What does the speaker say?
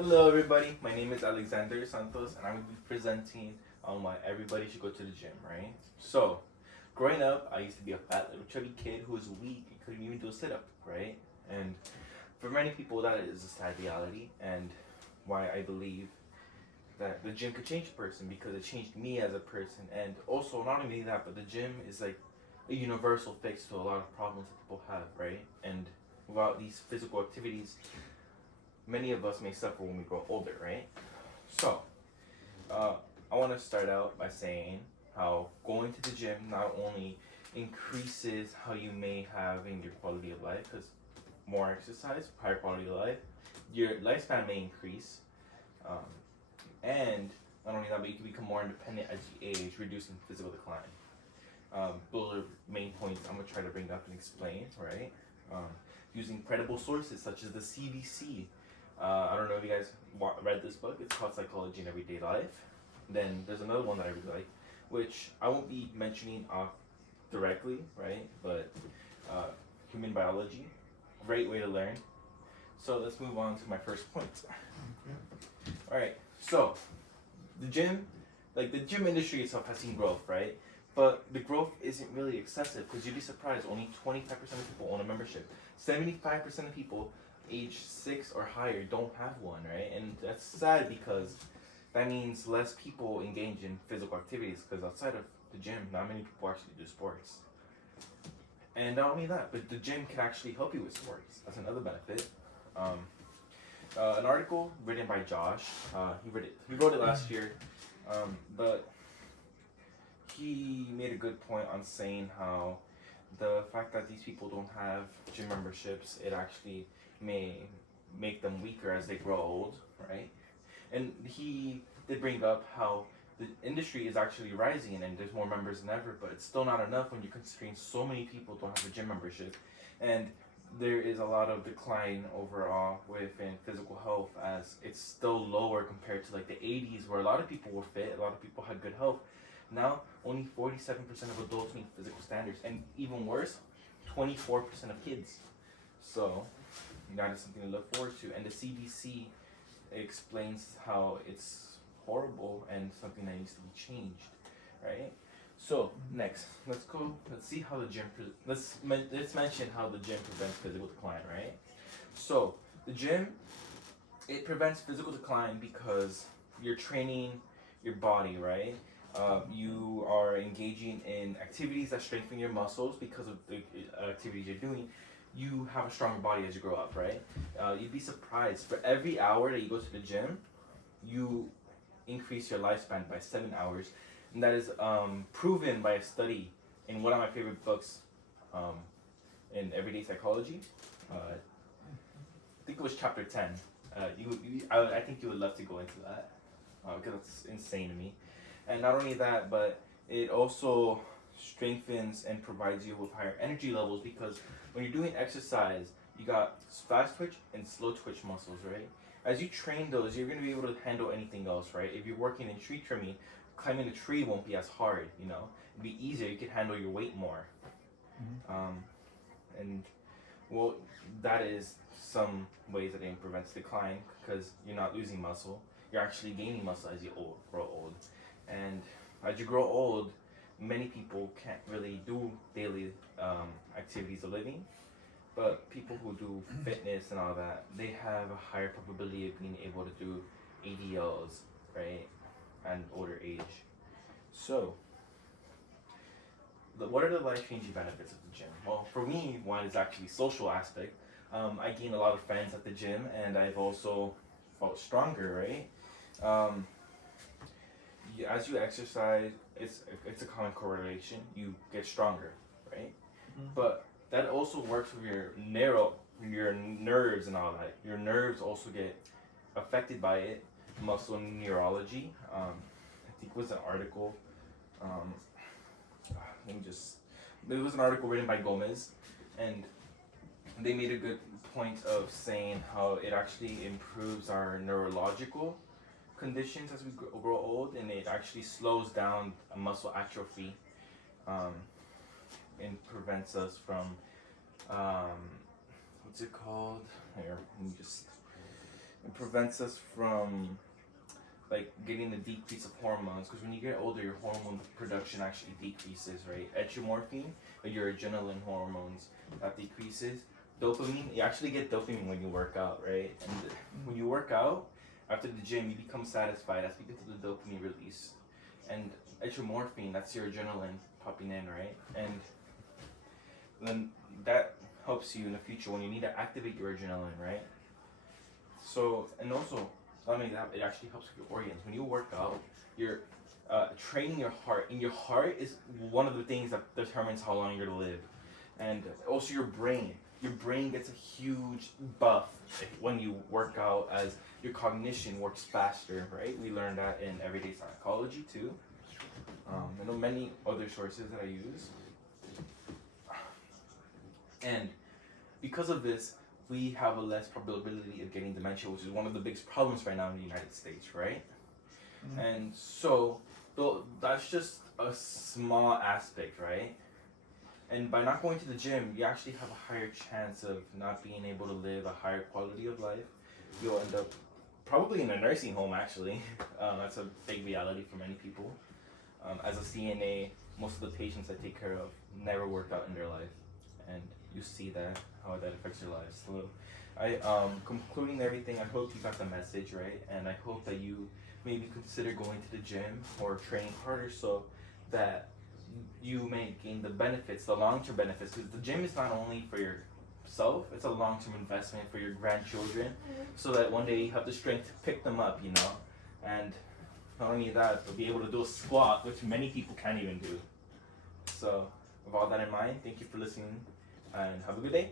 Hello, everybody. My name is Alexander Santos, and I'm going to be presenting on why everybody should go to the gym, right? So, growing up, I used to be a fat little chubby kid who was weak and couldn't even do a sit up, right? And for many people, that is a sad reality, and why I believe that the gym could change a person because it changed me as a person. And also, not only that, but the gym is like a universal fix to a lot of problems that people have, right? And without these physical activities, many of us may suffer when we grow older, right? So, uh, I want to start out by saying how going to the gym not only increases how you may have in your quality of life, because more exercise, higher quality of life, your lifespan may increase, um, and not only that, but you can become more independent as you age, reducing physical decline. Those are main points I'm gonna try to bring up and explain, right? Using credible sources such as the CDC. I don't know if you guys read this book. It's called Psychology in Everyday Life. Then there's another one that I really like, which I won't be mentioning off directly, right? But human biology, great way to learn. So let's move on to my first point. All right. So the gym, like the gym industry itself has seen growth, right? But the growth isn't really excessive because you'd be surprised. Only 25% of people own a membership. 75% of people age 6 or higher don't have one, right? And that's sad because that means less people engage in physical activities because outside of the gym, not many people actually do sports. And not only that, but the gym can actually help you with sports. That's another benefit. An article written by Josh. He wrote it last year, but he made a good point on saying how the fact that these people don't have gym memberships, it actually may make them weaker as they grow old, right? And he did bring up how the industry is actually rising and there's more members than ever, but it's still not enough when you're considering so many people don't have a gym membership. And there is a lot of decline overall within physical health as it's still lower compared to like the 80s where a lot of people were fit, a lot of people had good health. Now, only 47% of adults meet physical standards, and even worse, 24% of kids. So, that is something to look forward to. And the CDC explains how it's horrible and something that needs to be changed, right? So next, let's see how the gym. Let's mention how the gym prevents physical decline, right? So the gym, it prevents physical decline because you're training your body, right? You are engaging in activities that strengthen your muscles because of the activities you're doing. You have a stronger body as you grow up, right? You'd be surprised. For every hour that you go to the gym, you increase your lifespan by 7 hours. And that is proven by a study in one of my favorite books, in Everyday Psychology. I think it was chapter 10. I think you would love to go into that because it's insane to me. And not only that, but it also strengthens and provides you with higher energy levels because when you're doing exercise, you got fast twitch and slow twitch muscles, right? As you train those, you're going to be able to handle anything else, right? If you're working in tree trimming, climbing a tree won't be as hard, you know? It'd be easier, you can handle your weight more. And well, that is some ways that it prevents decline because you're not losing muscle, you're actually gaining muscle as you grow old. And as you grow old, many people can't really do daily activities of living, but people who do fitness and all that, they have a higher probability of being able to do ADLs, right, at an older age. So, what are the life-changing benefits of the gym? Well, for me, one is actually social aspect. I gain a lot of friends at the gym, and I've also felt stronger, right? As you exercise, it's a common correlation. You get stronger, right? But that also works with your nerves and all that. Your nerves also get affected by it. Muscle neurology. I think it was an article. There was an article written by Gomez, and they made a good point of saying how it actually improves our neurological conditions as we grow old, and it actually slows down muscle atrophy, and prevents us from what's it called? Here, let me just It prevents us from like getting the decrease of hormones, because when you get older, your hormone production actually decreases, right? Epinephrine, or your adrenaline hormones, that decreases. Dopamine, you actually get dopamine when you work out, right? And when you work out after the gym, you become satisfied. That's because of the dopamine release. And epinephrine, that's your adrenaline popping in, right? And then that helps you in the future when you need to activate your adrenaline, right? So, and also, not only that, it actually helps with your organs. When you work out, you're training your heart, and your heart is one of the things that determines how long you're gonna live. And also your brain. Your brain gets a huge buff when you work out, as your cognition works faster, right? We learned that in everyday psychology too. I know many other sources that I use. And because of this, we have a less probability of getting dementia, which is one of the biggest problems right now in the United States, right? Mm-hmm. And so, that's just a small aspect, right? And by not going to the gym, you actually have a higher chance of not being able to live a higher quality of life. You'll end up probably in a nursing home, actually. That's a big reality for many people. As a CNA, most of the patients I take care of never work out in their life. And you see that, how that affects your lives. So concluding everything, I hope you got the message, right? And I hope that you maybe consider going to the gym or training harder, so that you may gain the benefits, the long-term benefits, because the gym is not only for yourself, it's a long-term investment for your grandchildren, so that one day you have the strength to pick them up, you know? And not only that, but be able to do a squat, which many people can't even do. So, with all that in mind, thank you for listening, and have a good day.